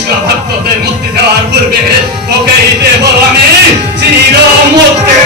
কৃষ্ণ ভক্তদের মুক্তি দেওয়ার পূর্বে ওকেই দেব আমি চির মুক্তি।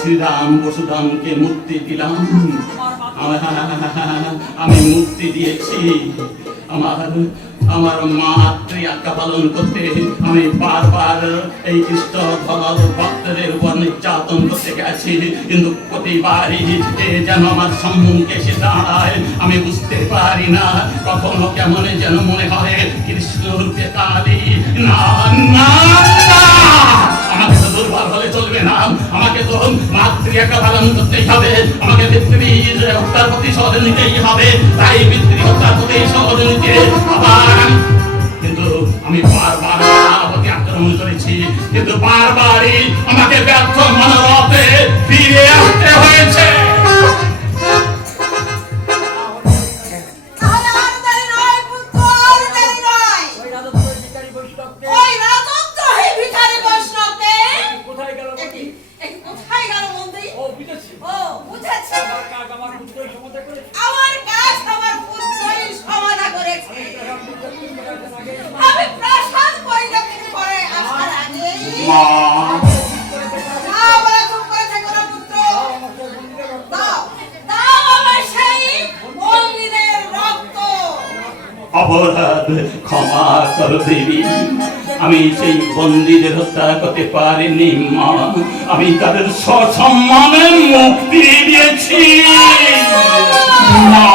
শ্রীরাম বসুধামকে মুক্তি দিলাম। আমি মুক্তি দিয়েছি আমার মাতৃ আজ্ঞা পালন করতে। আমি বারবার এই কৃষ্ণ ভক্তদের উপর নির্যাতন করতে গেছি, কিন্তু প্রতিবারই যেন আমার সম্মুখে এসে দাঁড়ায়। আমি বুঝতে পারি না, কখনো কেমন যেন মনে হয় কৃষ্ণ রূপে কালী। না না না, আমাকে তো দুর্বল হলে চলবে না, আমাকে তো মাতৃ আজ্ঞা পালন করতেই হবে। আমাকে পিতৃর হত্যার প্রতিশোধ নিতেই হবে। তাই পিতৃ হত্যার প্রতিশোধ নিতে আবার, কিন্তু আমি বারবার প্রতি আক্রমণ করেছি, কিন্তু বারবারই আমাকে ব্যর্থ মনোরথে ফিরে আসতে হয়েছে। সেই মন্দিরে ক্ষমা কর দেবী। আমি সেই বন্দীদের হত্যা করতে পারিনি মা, আমি তাদের সসম্মানে মুক্তি দিয়েছি মা।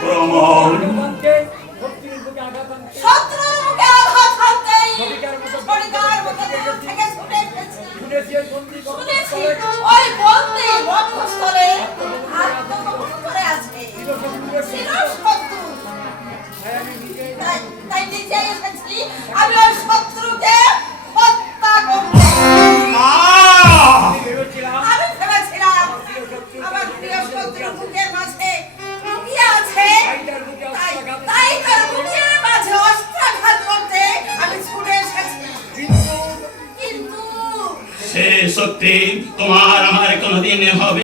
প্রমাণ আমি ওই শত্রুকে হত্যা করব। আমি ভেবেছিলাম আমার প্রিয় শত্রু বুকের মাঝে লুকিয়ে আছে, তাই তার বুকের মাঝে অস্ত্রাঘাত করতে আমি ছুটে এসেছি। কিন্তু সে সত্যি তোমার আমার কোনোদিন হবে